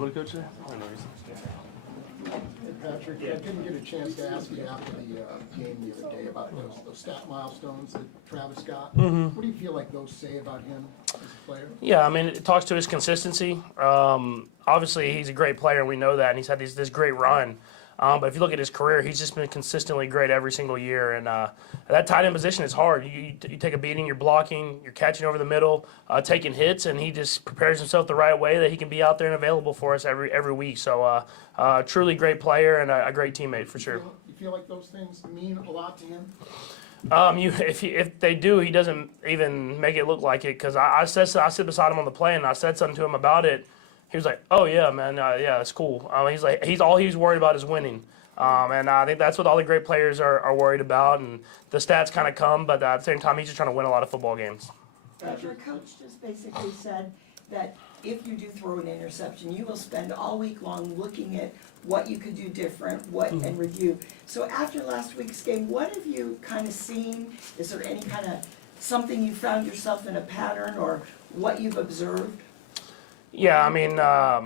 What did Coach say? Hey, Patrick, I didn't get a chance to ask you after the game the other day about those stat milestones that Travis got. What do you feel like those say about him as a player? Yeah, I mean, it talks to his consistency. Obviously, he's a great player, and we know that, and he's had this great run. But if you look at his career, he's just been consistently great every single year. And that tight end position is hard. You take a beating, you're blocking, you're catching over the middle, taking hits, and he just prepares himself the right way that he can be out there and available for us every week. So truly great player and a great teammate for sure. You feel like those things mean a lot to him? If they do, he doesn't even make it look like it. Because I sit beside him on the plane, and I said something to him about it. He was like, "Oh yeah, man, yeah, it's cool." He's all he's worried about is winning, and I think that's what all the great players are worried about. And the stats kind of come, but at the same time, he's just trying to win a lot of football games. Your coach just basically said that if you do throw an interception, you will spend all week long looking at what you could do different, and review. So after last week's game, what have you kind of seen? Is there any kind of something you found yourself in a pattern, or what you've observed? Yeah, I mean, I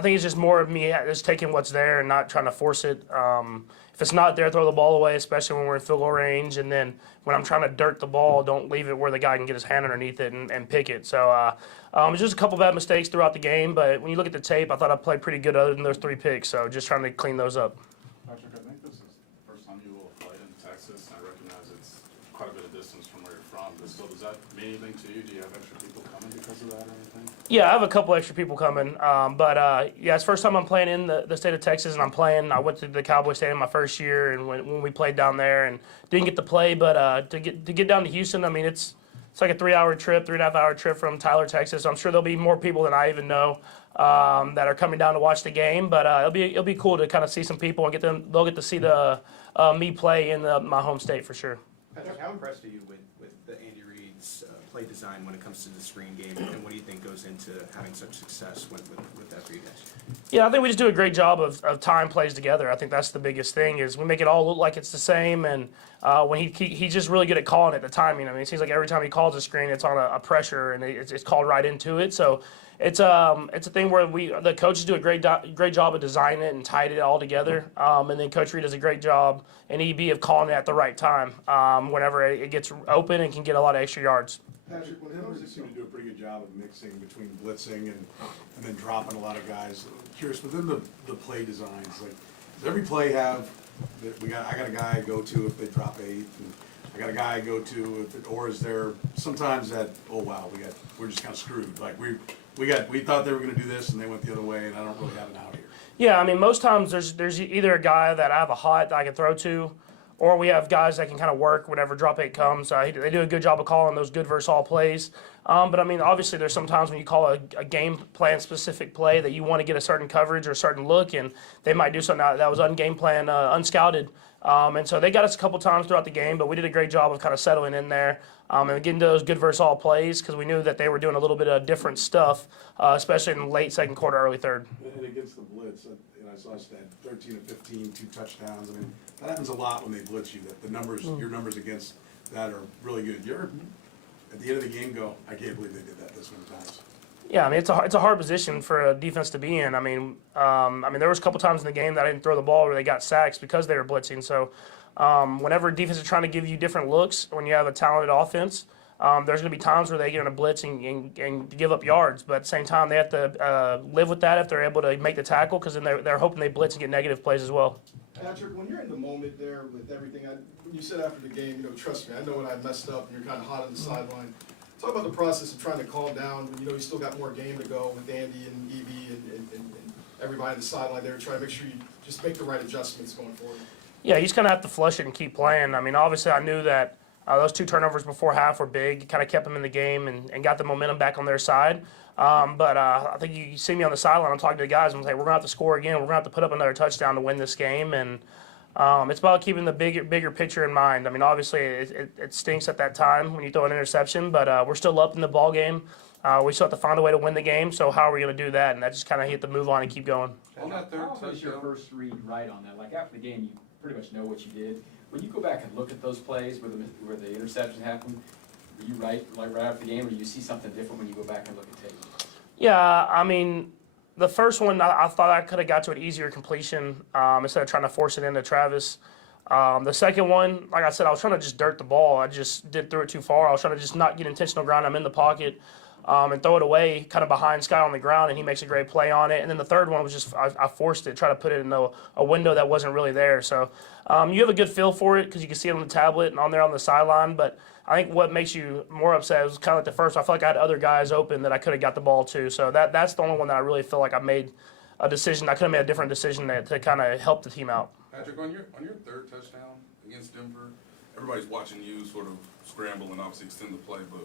think it's just more of me just taking what's there and not trying to force it. If it's not there, throw the ball away, especially when we're in field goal range. And then when I'm trying to dirt the ball, don't leave it where the guy can get his hand underneath it and pick it. So it's just a couple bad mistakes throughout the game. But when you look at the tape, I thought I played pretty good other than those 3 picks. So just trying to clean those up. Patrick, I think this is the first time you will play in Texas. I recognize it's quite a bit of distance from where you're from. But still, does that mean anything to you? Do you have extra people coming because of that or anything? Yeah, I have a couple extra people coming, but yeah, it's the first time I'm playing in the state of Texas, and I went to the Cowboy Stadium my first year, and when we played down there, and didn't get to play, but to get down to Houston, I mean, it's like a 3-hour trip, 3.5-hour trip from Tyler, Texas. So I'm sure there'll be more people than I even know that are coming down to watch the game, but it'll be cool to kind of see some people and they'll get to see me play in my home state for sure. Patrick, how impressed are you with the Andy Reid's play design when it comes to the screen game, and what do you think goes into having such success with that for you guys? Yeah, I think we just do a great job of tying plays together. I think that's the biggest thing is we make it all look like it's the same, and when he's just really good at calling it, the timing. I mean, it seems like every time he calls a screen, it's on a pressure, and it's called right into it. So it's a thing where the coaches do a great job of designing it and tied it all together, and then Coach Reid does a great job in EB of calling it at the right time whenever it gets open and can get a lot of extra yards. Patrick, Denver seem to do a pretty good job of mixing between blitzing and then dropping a lot of guys. I'm curious, within the play designs, like, does every play have I got a guy I go to if they drop 8, and I got a guy I go to or is there sometimes that, oh wow, we're just kind of screwed. Like we thought they were going to do this and they went the other way, and I don't really have an out here. Yeah, I mean, most times there's either a guy that I have a hot that I can throw to, or we have guys that can kind of work whenever drop 8 comes. They do a good job of calling those good versus all plays. But, I mean, obviously there's some times when you call a game plan specific play that you want to get a certain coverage or a certain look, and they might do something that was un-game plan, unscouted. And so they got us a couple times throughout the game, but we did a great job of kind of settling in there and getting to those good versus all plays because we knew that they were doing a little bit of different stuff, especially in the late second quarter, early third. And against the blitz, I saw a stat, 13 of 15, 2 touchdowns. I mean, that happens a lot when they blitz you, that the numbers, your numbers against that are really good. You're, at the end of the game, I can't believe they did that this many times. Yeah, I mean, it's a hard position for a defense to be in. I mean, there was a couple times in the game that I didn't throw the ball where they got sacks because they were blitzing. So whenever defense is trying to give you different looks, when you have a talented offense, there's going to be times where they get on a blitz and give up yards. But at the same time, they have to live with that if they're able to make the tackle because then they're hoping they blitz and get negative plays as well. Patrick, when you're in the moment there with everything, when you said after the game, trust me, I know when I messed up and you're kind of hot on the sideline. Talk about the process of trying to calm down when you still got more game to go with Andy and EB and everybody on the sideline there, trying to make sure you just make the right adjustments going forward. Yeah, you just kind of have to flush it and keep playing. I mean, obviously I knew that those 2 turnovers before half were big. It kind of kept them in the game and got the momentum back on their side. But I think you see me on the sideline, I'm talking to the guys, and I'm like, we're going to have to score again. We're going to have to put up another touchdown to win this game. And it's about keeping the bigger picture in mind. I mean, obviously it stinks at that time when you throw an interception, but we're still up in the ball game. We still have to find a way to win the game, so how are we going to do that? And that just kind of hit the move on and keep going. On that third How was your first read right on that? Like after the game, you pretty much know what you did. When you go back and look at those plays where the interception happened, were you right after the game, or do you see something different when you go back and look at tape? Yeah, I mean, the first one, I thought I could have got to an easier completion instead of trying to force it into Travis. The second one, like I said, I was trying to just dirt the ball. I just threw it too far. I was trying to just not get intentional ground. I'm in the pocket and throw it away kind of behind Sky on the ground, and he makes a great play on it. And then the third one was just I forced it, try to put it in a window that wasn't really there. So you have a good feel for it because you can see it on the tablet and on there on the sideline. But I think what makes you more upset was kind of like the first. I feel like I had other guys open that I could have got the ball to. So that's the only one that I really feel like I made a decision. I could have made a different decision to kind of help the team out. Patrick, on your third touchdown against Denver, everybody's watching you sort of scramble and obviously extend the play, but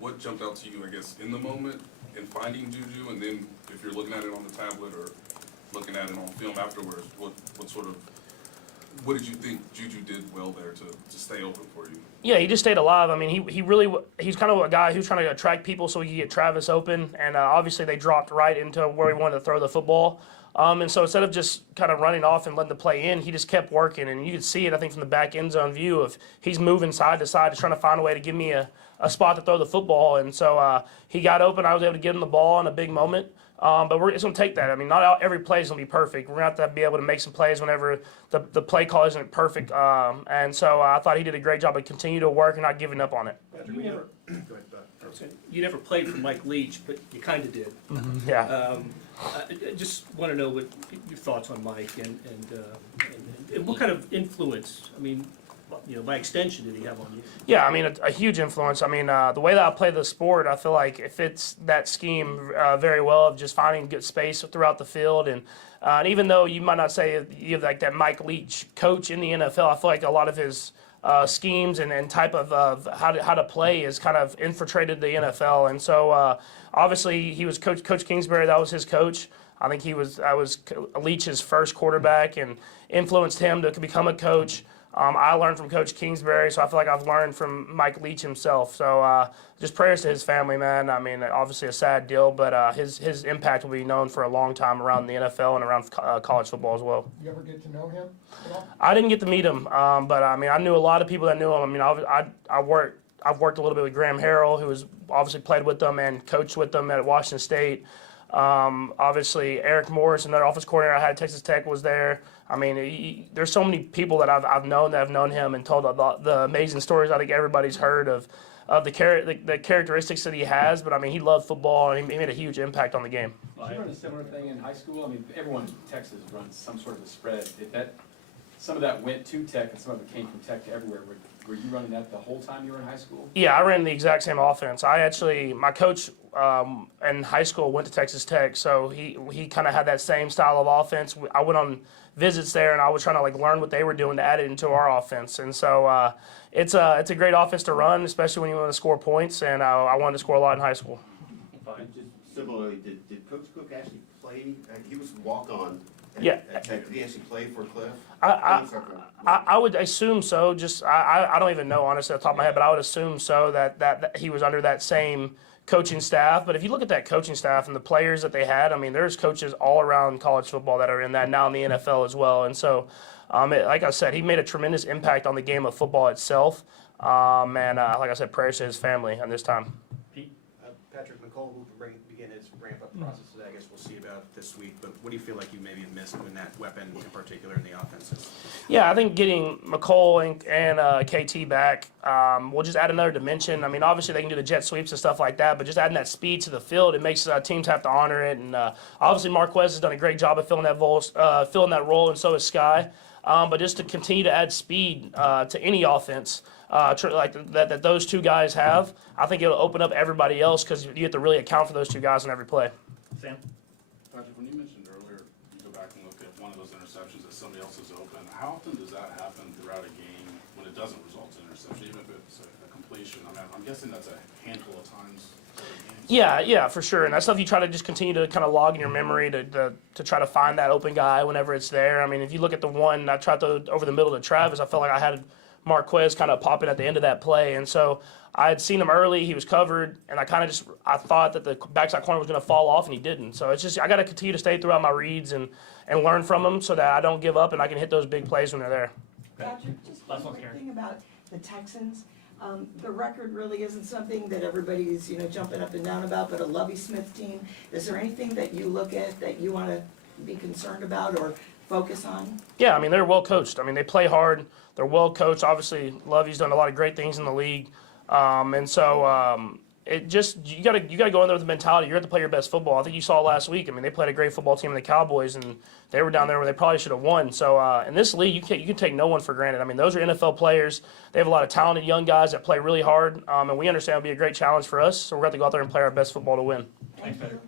what jumped out to you, I guess, in the moment in finding Juju, and then if you're looking at it on the tablet or looking at it on film afterwards, what did you think Juju did well there to stay open for you? Yeah, he just stayed alive. I mean, he's kind of a guy who's trying to attract people so he could get Travis open, and obviously they dropped right into where he wanted to throw the football. And so instead of just kind of running off and letting the play in, he just kept working. And you could see it, I think, from the back end zone view of he's moving side to side, just trying to find a way to give me a spot to throw the football. And so he got open. I was able to give him the ball in a big moment. But it's going to take that. I mean, not every play is going to be perfect. We're going to have to be able to make some plays whenever the play call isn't perfect. And so I thought he did a great job of continuing to work and not giving up on it. You never, go ahead, you never played for Mike Leach, but you kind of did. Yeah. I just want to know what your thoughts on Mike and what kind of influence, I mean, by extension, did he have on you? Yeah, I mean, a huge influence. I mean, the way that I play the sport, I feel like it fits that scheme very well of just finding good space throughout the field. And even though you might not say you have like that Mike Leach coach in the NFL, I feel like a lot of his schemes and type of how to play is kind of infiltrated the NFL. And so obviously he was Coach Kingsbury. That was his coach. I think I was Leach's first quarterback and influenced him to become a coach. I learned from Coach Kingsbury, so I feel like I've learned from Mike Leach himself. So just prayers to his family, man. I mean, obviously a sad deal, but his impact will be known for a long time around the NFL and around college football as well. You ever get to know him at all? I didn't get to meet him, but I mean, I knew a lot of people that knew him. I mean, I've worked a little bit with Graham Harrell, who was obviously played with them and coached with them at Washington State. Obviously, Eric Morris, another offensive coordinator I had at Texas Tech, was there. I mean, there's so many people that I've known that have known him and told the amazing stories I think everybody's heard of the characteristics that he has. But I mean, he loved football and he made a huge impact on the game. Did you run a similar thing in high school? I mean, everyone in Texas runs some sort of a spread. Some of that went to Tech and some of it came from Tech to everywhere. Were you running that the whole time you were in high school? Yeah, I ran the exact same offense. My coach in high school went to Texas Tech, so he kind of had that same style of offense. I went on visits there, and I was trying to learn what they were doing to add it into our offense. And so it's a great offense to run, especially when you want to score points. And I wanted to score a lot in high school. Just similarly, did Coach Cook actually play? He was walk-on. Yeah. At Tech. Did he actually play for Cliff? I would assume so. Just I don't even know honestly off the top of my head, but I would assume so that he was under that same coaching staff. But if you look at that coaching staff and the players that they had, I mean, there's coaches all around college football that are in that now in the NFL as well. And so, like I said, he made a tremendous impact on the game of football itself. And like I said, prayers to his family on this time. Patrick McCall will begin his ramp-up process today. I guess we'll see about this week. But what do you feel like you maybe have missed in that weapon in particular in the offenses? Yeah, I think getting McCall and KT back will just add another dimension. I mean, obviously they can do the jet sweeps and stuff like that, but just adding that speed to the field, it makes teams have to honor it. And obviously Marquez has done a great job of filling that role, and so has Sky. But just to continue to add speed to any offense, like that those two guys have, I think it'll open up everybody else because you have to really account for those two guys in every play. Sam? Patrick, when you mentioned earlier, you go back and look at one of those interceptions that somebody else is open, how often does that happen throughout a game when it doesn't result in interception, even if it's a completion? I mean, I'm guessing that's a handful of times. Yeah, for sure. And that's stuff you try to just continue to kind of log in your memory to try to find that open guy whenever it's there. I mean, if you look at the one I tried to over the middle to Travis, I felt like I had Marquez kind of popping at the end of that play. And so I had seen him early, he was covered, and I thought that the backside corner was going to fall off, and he didn't. So it's just I got to continue to stay throughout my reads and learn from them so that I don't give up and I can hit those big plays when they're there. Patrick, just one quick thing about the Texans. The record really isn't something that everybody's, jumping up and down about, but a Lovey Smith team, is there anything that you look at that you wanna be concerned about or focus on? Yeah, I mean, they're well coached. I mean, they play hard. They're well coached. Obviously, Lovey's done a lot of great things in the league. And so it just, you gotta go in there with the mentality. You have to play your best football. I think you saw last week. I mean, they played a great football team in the Cowboys, and they were down there where they probably should have won. So in this league, you can take no one for granted. I mean, those are NFL players. They have a lot of talented young guys that play really hard, and we understand it'll be a great challenge for us. So we're going to go out there and play our best football to win. Thank you.